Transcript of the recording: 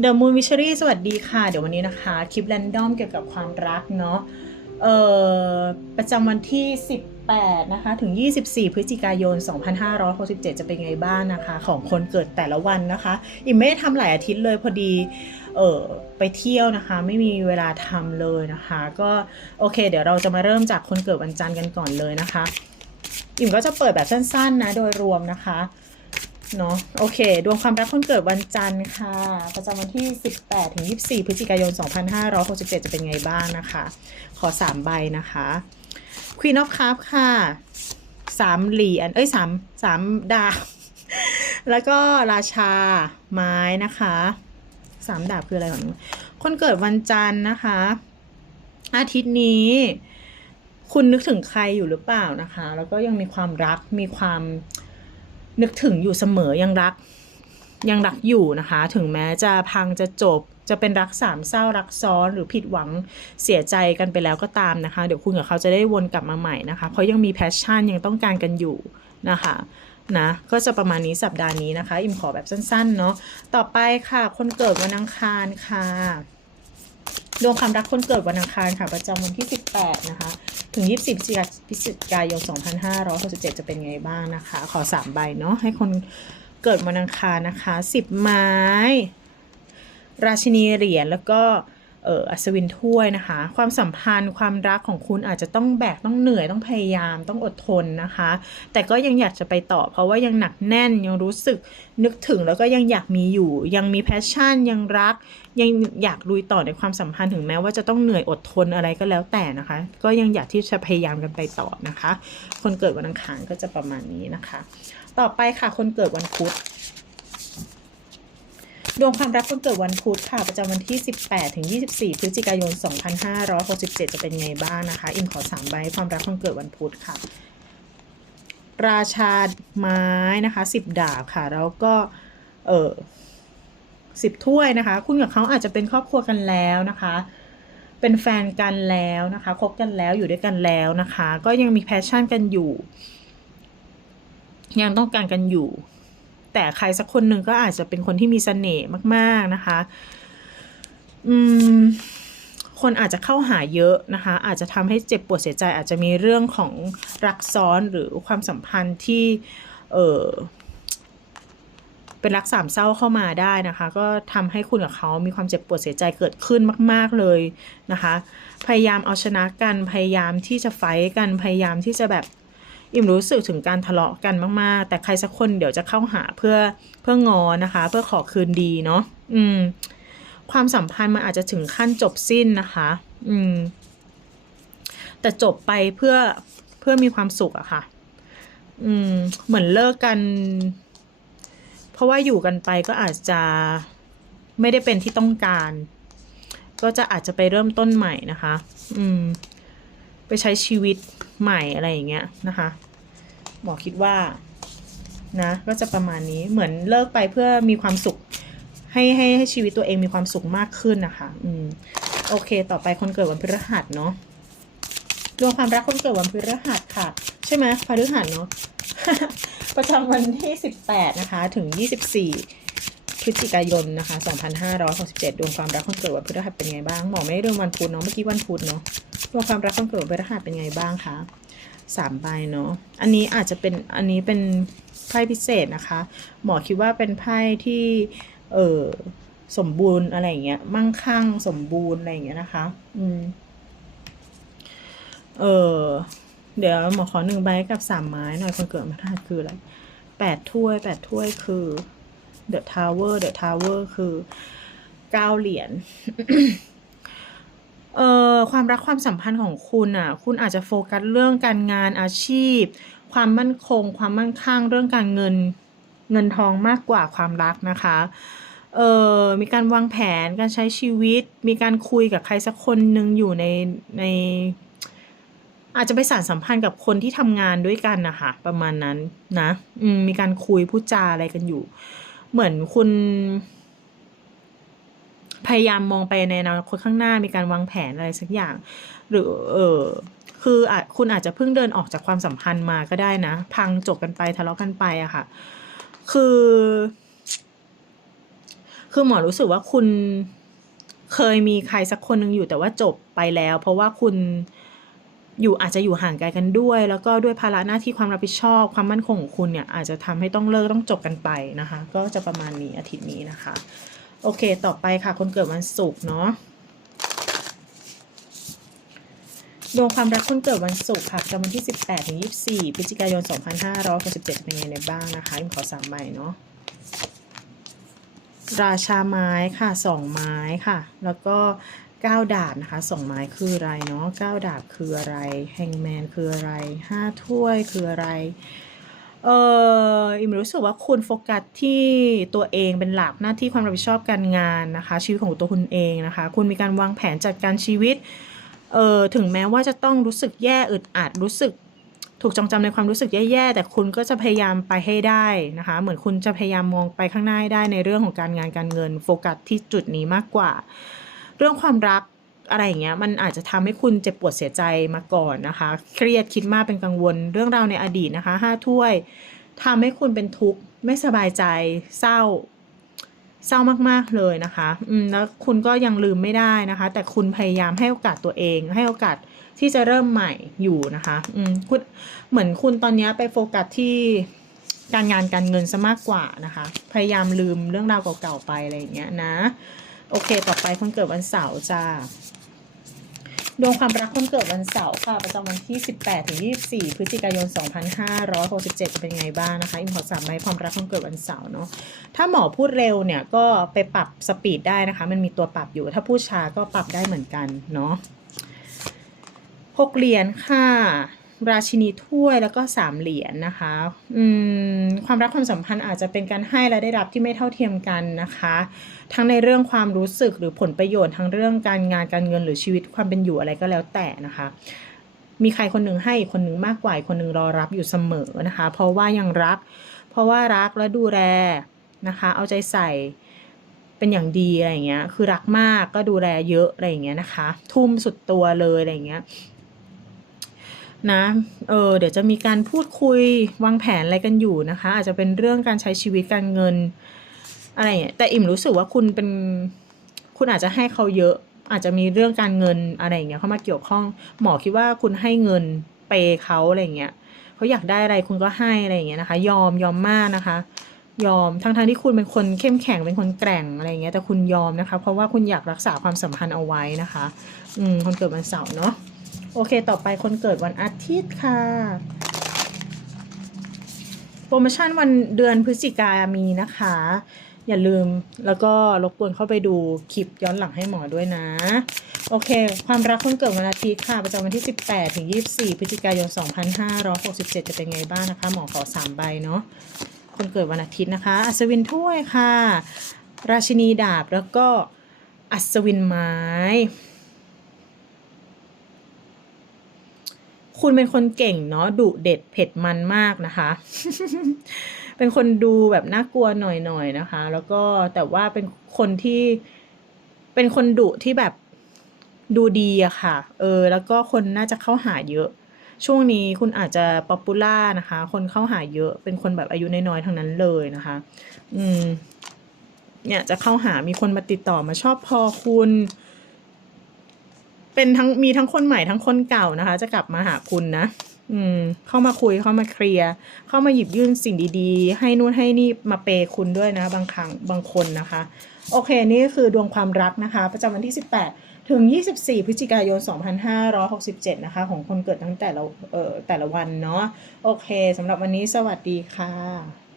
เดอะมูนวิชรี่สวัสดีค่ะ เดี๋ยววันนี้นะคะ คลิปแรนดอมเกี่ยวกับความรักเนาะเอ่อประจำวันที่ 18 นะคะ ถึง 24 พฤศจิกายน 2567 จะเป็นไงบ้างนะคะ ของคนเกิดแต่ละวันนะคะ อิมไม่ได้ทำหลายอาทิตย์เลยพอดีเออไปเที่ยวนะคะ ไม่มีเวลาทำเลยนะคะ ก็โอเค เดี๋ยวเราจะมาเริ่มจากคนเกิดวันจันทร์กันก่อนเลยนะคะ อิมก็จะเปิดแบบสั้นๆนะโดยรวมนะคะ เนาะโอเค ดวงความรักคนเกิดวันจันทร์ค่ะ ประจำวันที่ 18 ถึง 24 พฤศจิกายน 2567 จะเป็นไงบ้างนะคะ ขอ 3 ใบนะคะ Queen of Cups ค่ะ3เหรียญเอ้ย3 3ดาบ แล้วก็ราชาไม้นะคะ3ดาบคืออะไรของคนเกิดวันจันทร์นะคะ อาทิตย์นี้ คุณนึกถึงใครอยู่หรือเปล่านะคะ แล้วก็ยังมีความรักมีความ นึกถึงอยู่เสมอยังรัก ยังรักอยู่นะคะ ถึงแม้จะพังจะจบจะเป็นรักสามเศร้ารักซ้อนหรือผิดหวังเสียใจกันไปแล้วก็ตามนะคะ เดี๋ยวคุณกับเขาจะได้วนกลับมาใหม่นะคะ เพราะยังมีแพชชั่นยังต้องการกันอยู่นะคะนะก็จะประมาณนี้สัปดาห์นี้นะคะ อิมขอแบบสั้นๆเนาะต่อไปค่ะ คนเกิดวันอังคารค่ะ ดวงความรักคนเกิดวันอังคารค่ะประจำวันที่ 18 นะคะ ถึง 24พฤศจิกาพฤศจิกายน 2567 จะเป็นไงบ้างนะคะ ขอ 3 ใบเนาะให้คนเกิดวันอังคารนะคะ 10 ไม้ ราชินีเหรียญแล้วก็ เอออัศวินถ้วยนะคะ ความสัมพันธ์ความรักของคุณอาจจะต้องแบกต้องเหนื่อยต้องพยายามต้องอดทนนะคะ แต่ก็ยังอยากจะไปต่อ เพราะว่ายังหนักแน่นยังรู้สึกนึกถึงแล้วก็ยังอยากมีอยู่ ยังมีแพชชั่น ยังรัก ยังอยากลุยต่อในความสัมพันธ์ถึงแม้ว่าจะต้องเหนื่อยอดทนอะไรก็แล้วแต่นะคะ ก็ยังอยากที่จะพยายามกันไปต่อนะคะ คนเกิดวันอังคารก็จะประมาณนี้นะคะ ต่อไปค่ะคนเกิดวันพุธ ดวงความรักคนเกิดวันพุธค่ะ ประจำวันที่ 18 ถึง 24 พฤศจิกายน 2567 จะเป็นไงบ้างนะคะ อิมขอ 3 ใบความรักคนเกิดวันพุธค่ะ ราชาไม้นะคะ 10 ดาบค่ะ แล้วก็ เออสิบถ้วยนะคะ คุณกับเขาอาจจะเป็นครอบครัวกันแล้วนะคะ เป็นแฟนกันแล้วนะคะคบกันแล้วอยู่ด้วยกันแล้วนะคะ ก็ยังมีแพชชั่นกันอยู่ ยังต้องการกันอยู่ แต่ใครสักคนหนึ่งก็อาจจะเป็นคนที่มีเสน่ห์มาก ๆนะคะ อืม คนอาจจะเข้าหาเยอะนะคะ อาจจะทำให้เจ็บปวดเสียใจ อาจจะมีเรื่องของรักซ้อนหรือความสัมพันธ์ที่ เออเป็นรักสามเศร้าเข้ามาได้นะคะ ก็ทำให้คุณกับเขามีความเจ็บปวดเสียใจเกิดขึ้นมาก ๆเลยนะคะ พยายามเอาชนะกันพยายามที่จะไฟกันพยายามที่จะแบบ อิ่มรู้สึกถึงการทะเลาะกันมากๆ แต่ใครสักคนเดี๋ยวจะเข้าหาเพื่อเพื่องอนะคะ เพื่อขอคืนดีเนาะอืม ความสัมพันธ์มันอาจจะถึงขั้นจบสิ้นนะคะ อืม แต่จบไปเพื่อเพื่อมีความสุขอะค่ะ อืม เหมือนเลิกกัน เพราะว่าอยู่กันไปก็อาจจะไม่ได้เป็นที่ต้องการ ก็จะอาจจะไปเริ่มต้นใหม่นะคะ อืม ไปใช้ชีวิต ใหม่อะไรอย่างเงี้ยนะคะหมอคิดว่านะก็จะประมาณนี้เหมือนเลิกไปเพื่อมีความสุขให้ให้ให้ชีวิตตัวเองมีความสุขมากขึ้นนะคะอืมโอเค ต่อไปคนเกิดวันพฤหัสเนาะดวงความรักคนเกิดวันพฤหัสค่ะ ใช่ไหมพฤหัสเนาะประจำวันที่ 18 นะคะ ถึง 24พ ฤศจิกายนนะคะ 2567 ดวงความรักคนเกิดวันพฤหัสเป็นไงบ้าง หมอไม่ได้ดวงวันพุธเนาะ เมื่อกี้วันพุธเนาะ ดวงความรักคนเกิดวันพฤหัสเป็นไงบ้างคะสามใบเนาะ อันนี้อาจจะเป็น อันนี้เป็นไพ่พิเศษนะคะ หมอคิดว่าเป็นไพ่ที่ เออสมบูรณ์อะไรอย่างเงี้ย มั่งคั่งสมบูรณ์อะไรอย่างเงี้ยนะคะ อืม เออเดี๋ยวหมอขอหนึ่งใบกับสามไม้หน่อยคนเกิดมาธาตุคืออะไรแปดถ้วยแปดถ้วยคือ The Tower The Tower คือเก้าเหรียญเอ่อความรักความสัมพันธ์ของคุณอะ คุณอาจจะโฟกัสเรื่องการงานอาชีพ ความมั่นคง ความมั่งคั่ง เรื่องการเงินเงินทองมากกว่าความรักนะคะ เอ่อมีการวางแผนการใช้ชีวิต มีการคุยกับใครสักคนหนึ่งอยู่ในใน อาจจะไปสานสัมพันธ์กับคนที่ทำงานด้วยกันนะคะประมาณนั้นนะ อืมมีการคุยพูดจาอะไรกันอยู่ เหมือนคุณ พยายามมองไปในอนาคตข้างหน้ามีการวางแผนอะไรสักอย่าง หรือ เออคืออาจคุณอาจจะเพิ่งเดินออกจากความสัมพันธ์มาก็ได้นะ พังจบกันไปทะเลาะกันไปอะค่ะ คือ คือหมอรู้สึกว่าคุณเคยมีใครสักคนหนึ่งอยู่แต่ว่าจบไปแล้ว เพราะว่าคุณ อยู่อาจจะอยู่ห่างไกลกันด้วย แล้วก็ด้วยภาระหน้าที่ความรับผิดชอบ ความมั่นคงของคุณเนี่ยอาจจะทำให้ต้องเลิกต้องจบกันไปนะคะ ก็จะประมาณนี้อาทิตย์นี้นะคะ โอเค ต่อไปค่ะ คนเกิดวันศุกร์เนาะดวงความรักคนเกิดวันศุกร์ค่ะจำวันที่ 18ถึง24 พฤศจิกายน 2567 เป็นไงในบ้างนะคะอิมขอสามใบเนาะราชาไม้ค่ะสองไม้ค่ะ แล้วก็ เก้าดาบนะคะสองไม้คืออะไรเนาะเก้าดาบคืออะไรแฮงแมนคืออะไรห้าถ้วยคืออะไรเอออิมรู้สึกว่าคุณโฟกัสที่ตัวเองเป็นหลักหน้าที่ความรับผิดชอบการงานนะคะ ชีวิตของตัวคุณเองนะคะ คุณมีการวางแผนจัดการชีวิตเออถึงแม้ว่าจะต้องรู้สึกแย่อึดอัดรู้สึกถูกจองจำในความรู้สึกแย่ๆ แต่คุณก็จะพยายามไปให้ได้นะคะ เหมือนคุณจะพยายามมองไปข้างหน้าให้ได้ในเรื่องของการงานการเงิน โฟกัสที่จุดนี้มากกว่า เรื่องความรักอะไรอย่างเงี้ยมันอาจจะทำให้คุณเจ็บปวดเสียใจมาก่อนนะคะ เครียดคิดมากเป็นกังวล เรื่องราวในอดีตนะคะห้าถ้วยทำให้คุณเป็นทุกข์ไม่สบายใจเศร้า เศร้ามากๆเลยนะคะอืมแล้วคุณก็ยังลืมไม่ได้นะคะ แต่คุณพยายามให้โอกาสตัวเอง ให้โอกาสที่จะเริ่มใหม่อยู่นะคะอืมคุณเหมือนคุณตอนนี้ไปโฟกัสที่การงานการเงินซะมากกว่านะคะ พยายามลืมเรื่องราวเก่าๆไปอะไรอย่างเงี้ยนะ โอเค ต่อไปคนเกิดวันเสาร์จ้าดวงความรักคนเกิดวันเสาร์ค่ะ ประจำวันที่ 18ถึง24 พฤศจิกายน 2567 จะเป็นไงบ้างนะคะอิมขอสามใบความรักคนเกิดวันเสาร์เนาะถ้าหมอพูดเร็วเนี่ยก็ไปปรับสปีดได้นะคะ มันมีตัวปรับอยู่ ถ้าพูดช้าก็ปรับได้เหมือนกันเนาะหกเหรียญค่ะ ราชินีถ้วยแล้วก็สามเหรียญนะคะความรักความสัมพันธ์อาจจะเป็นการให้และได้รับที่ไม่เท่าเทียมกันนะคะ ทั้งในเรื่องความรู้สึกหรือผลประโยชน์ทั้งเรื่องการงานการเงินหรือชีวิตความเป็นอยู่อะไรก็แล้วแต่นะคะ มีใครคนหนึ่งให้คนหนึ่งมากกว่าอีกคนหนึ่งรอรับอยู่เสมอนะคะ เพราะว่ายังรัก เพราะว่ารักและดูแลนะคะ เอาใจใส่เป็นอย่างดีอะไรอย่างเงี้ย คือรักมากก็ดูแลเยอะอะไรอย่างเงี้ยนะคะ ทุ่มสุดตัวเลยอะไรอย่างเงี้ย นะ เออ เดี๋ยวจะมีการพูดคุยวางแผนอะไรกันอยู่นะคะ อาจจะเป็นเรื่องการใช้ชีวิตการเงิน อะไรอย่างเงี้ย แต่อิ่มรู้สึกว่าคุณเป็น คุณอาจจะให้เขาเยอะ อาจจะมีเรื่องการเงินอะไรอย่างเงี้ยเข้ามาเกี่ยวข้อง หมอคิดว่าคุณให้เงินเปย์เขาอะไรอย่างเงี้ยเขาอยากได้อะไรคุณก็ให้อะไรอย่างเงี้ยนะคะ ยอมยอมมากนะคะ ยอม ทั้งทที่คุณเป็นคนเข้มแข็งเป็นคนแกร่งอะไรอย่างเงี้ย แต่คุณยอมนะคะ เพราะว่าคุณอยากรักษาความสัมพันธ์เอาไว้นะคะ อืม คนเกิดวันเสาร์เนาะ โอเค ต่อไปคนเกิดวันอาทิตย์ค่ะ โปรโมชั่นวันเดือนพฤศจิกายนมีนะคะ อย่าลืมแล้วก็รบกวนเข้าไปดูคลิปย้อนหลังให้หมอด้วยนะ โอเค ความรักคนเกิดวันอาทิตย์ค่ะ ประจำวันที่ 18 ถึง 24 พฤศจิกายน 2567 จะเป็นไงบ้างนะคะ หมอขอ 3 ใบเนาะ คนเกิดวันอาทิตย์นะคะ อัศวินถ้วยค่ะ ราชินีดาบแล้วก็อัศวินไม้ คุณเป็นคนเก่งเนาะดุเด็ดเผ็ดมันมากนะคะ เป็นคนดูแบบน่ากลัวหน่อยๆนะคะ แล้วก็แต่ว่าเป็นคนที่เป็นคนดุที่แบบดูดีอะค่ะ เออ แล้วก็คนน่าจะเข้าหาเยอะ ช่วงนี้คุณอาจจะป๊อปปูล่านะคะ คนเข้าหาเยอะ เป็นคนแบบอายุน้อยๆทั้งนั้นเลยนะคะ อืม เนี่ยจะเข้าหามีคนมาติดต่อมาชอบพอคุณ เป็นทั้งมีทั้งคนใหม่ทั้งคนเก่านะคะ จะกลับมาหาคุณนะ อืม เข้ามาคุยเข้ามาเคลียร์เข้ามาหยิบยื่นสิ่งดีๆ ให้นู่นให้นี่มาเปย์คุณด้วยนะ บางครั้งบางคนนะคะ โอเคนี่คือดวงความรักนะคะ ประจำวันที่ 18 ถึง 24 พฤศจิกายน 2567 นะคะ ของคนเกิดตั้งแต่ละเอ่อแต่ละวันเนาะโอเคสำหรับวันนี้สวัสดีค่ะ